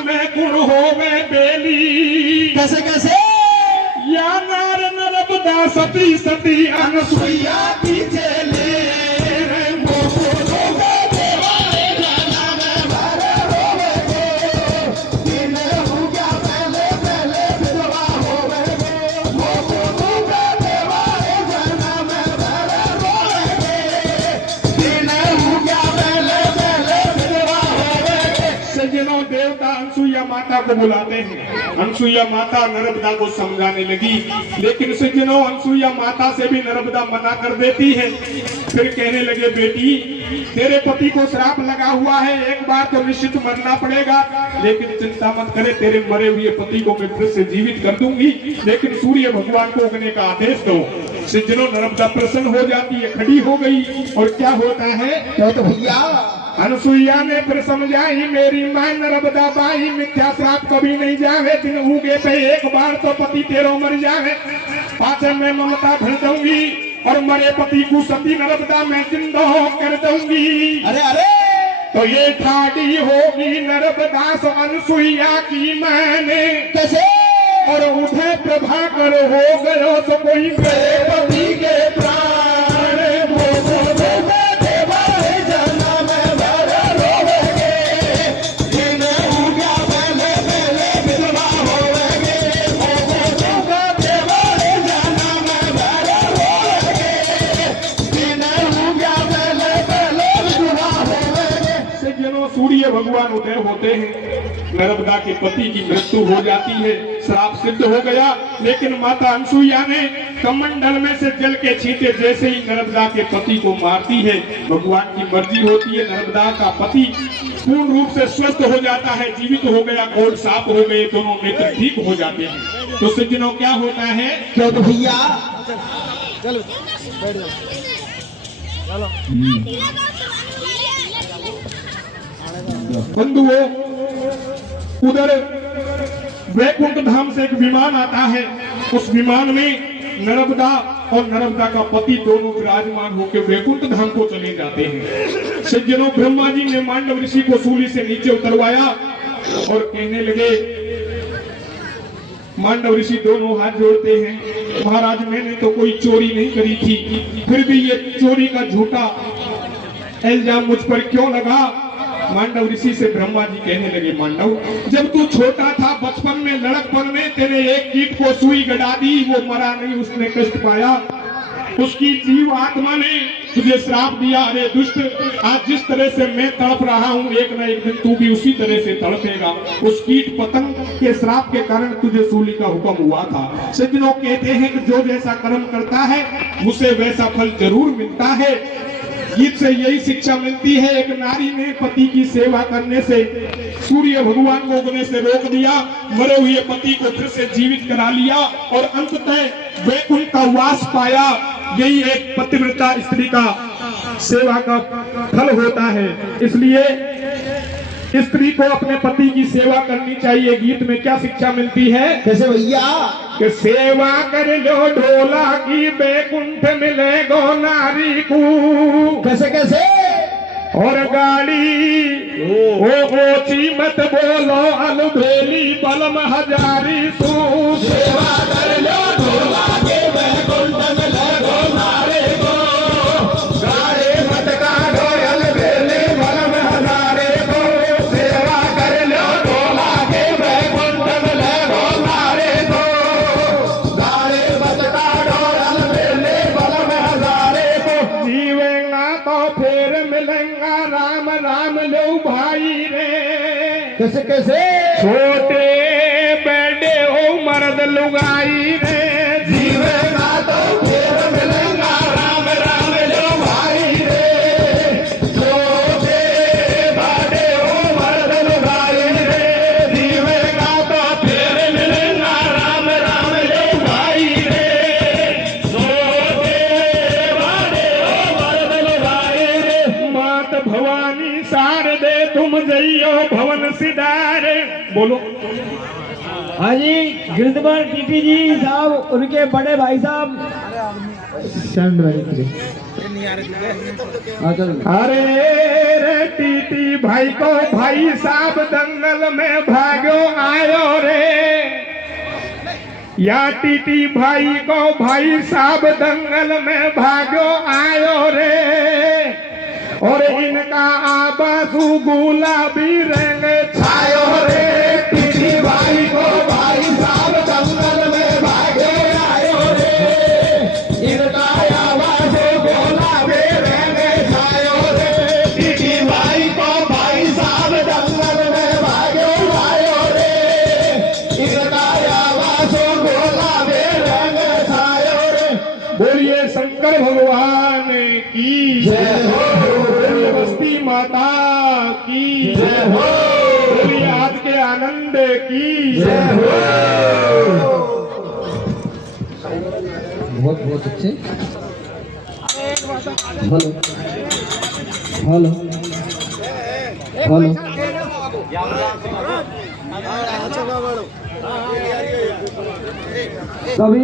में गुण होवे बेली। कैसे कैसे? या नार नर्मदा सती सती अनसुईया पीछे ले देवता अनसुईया माता को बुलाते हैं। अनसुईया माता नर्मदा को समझाने लगी, लेकिन सज्जनों अनसुईया माता से भी नर्मदा मना कर देती है। फिर कहने लगे, बेटी तेरे पति को श्राप लगा हुआ है, एक बार तो निश्चित मरना पड़ेगा, लेकिन चिंता मत करे, तेरे मरे हुए पति को मैं फिर से जीवित कर दूंगी, लेकिन सूर्य भगवान को उगने का आदेश दो। सज्जनों नर्मदा प्रसन्न हो जाती है, खड़ी हो गई, और क्या होता है? तो भैया अनसुईया ने फिर समझाई, मेरी मां नर्मदा बाई, मिथ्या श्राप कभी नहीं जावे, दिन उगे पे एक बार तो पति तेरो मर जावे, पाछे मैं ममता भर दूंगी और मरे पति को सती नर्मदा में जिंदा कर दूंगी। अरे अरे तो ये ठाड़ी होगी नर्मदा सो अनसुईया की मैंने। कैसे? और उठे प्रभाकर हो गयो तो कोई मेरे पति के प्राण सूर्य भगवान उदय होते हैं, नर्मदा के पति की मृत्यु हो जाती है, श्राप सिद्ध हो गया। लेकिन माता अनसुईया ने कमंडल में से जल के छींटे जैसे ही नर्मदा के पति को मारती है, भगवान की मर्जी होती है, नर्मदा का पति पूर्ण रूप से स्वस्थ हो जाता है, जीवित हो गया, कोल साफ हो गए, दोनों नेत्र ठीक हो जाते हैं। तो सज्जनों क्या होता है? क्यों तो भैया चलो बैठ जाओ, चलो बंधुओं, उधर वैकुंठ धाम से एक विमान आता है, उस विमान में नर्मदा और नर्मदा का पति दोनों विराजमान होकर वैकुंठ धाम को चले जाते हैं। सज्जनों ब्रह्मा जी ने मांडव ऋषि को सूली से नीचे उतरवाया और कहने लगे, मांडव ऋषि दोनों हाथ जोड़ते हैं, महाराज मैंने तो कोई चोरी नहीं करी थी, फिर भी ये चोरी का झूठा इल्जाम मुझ पर क्यों लगा? मांडव ऋषि से ब्रह्मा जी कहने लगे, मांडव जब तू छोटा था, बचपन में लड़कपन में तेरे एक कीट को सुई गड़ा दी, वो मरा नहीं, उसने कष्ट पाया, उसकी जीव आत्मा ने तुझे श्राप दिया। अरे दुष्ट, आज जिस तरह से मैं तड़प रहा हूँ, एक न एक दिन तू भी उसी तरह से तड़पेगा। उस कीट पतंग के श्राप के कारण तुझे सूली का हुक्म हुआ था। सज्जनों कहते हैं कि जो जैसा कर्म करता है उसे वैसा फल जरूर मिलता है। गीत से यही शिक्षा मिलती है, एक नारी ने पति की सेवा करने से सूर्य भगवान को उगने से रोक दिया, मरे हुए पति को फिर से जीवित करा लिया और अंततः वैकुंठ का वास पाया। यही एक पतिव्रता स्त्री का सेवा का फल होता है। इसलिए स्त्री को अपने पति की सेवा करनी चाहिए। गीत में क्या शिक्षा मिलती है? कैसे भैया? कि सेवा कर लो ढोला की, बैकुंठ मिले गो नारी को। कैसे कैसे? और गाड़ी ओ ऊंची मत बोलो, अलबेली बलम हजारी सू। सेवा कर लो ढोला के, बैकुंठ मिले गो नारी को। गाड़ी मत काढ़ो, अलबेली बलम हजारी को। सेवा कर लो ढोला के, बैकुंठ मिले गो नारी को। गाड़ी मत काढ़ो, अलबेली बलम हजारी को। जीवेगा तो फिर मिलेगा, राम राम लो भाई रे। कैसे कैसे? छोटे बड़े हो मर्द लुगाई रे। जीवेगा तो फिर मिलेगा, राम राम लो भाई रे। छोटे बड़े हो मर्द लुगाई रे। जीवेगा तो फिर मिलेगा, राम राम लो भाई रे। छोटे बड़े हो मर्द लुगाई रे। मात भवानी शारदे तुम जइयो भवन सिधारे। बोलो। हाँ जी, गिरधवर टीटी जी साहब, उनके बड़े भाई साहब स्टैंड बाई चल। अरे रे टीटी भाई को भाई साहब दंगल में भागो आयो रे, या टीटी भाई को भाई साहब दंगल में भागो आयो रे, और इनका आबासू गुलाबी रंग छायो रे। टीटी भाई को भाई साहब दंगल में भागे आयो रे, इनका आवाज गुलाबी रंग छायो रे। टीटी भाई को भाई साहब दंगल में भागे आयो रे, इनका आवाज गुलाबी रंग छायो रे। बोलिए शंकर भगवान की जय हो, बोलिए बस्ती माता की जय हो, बोलिए आज के आनंद की जय हो। बहुत बहुत अच्छे। Hello hello hello. कभी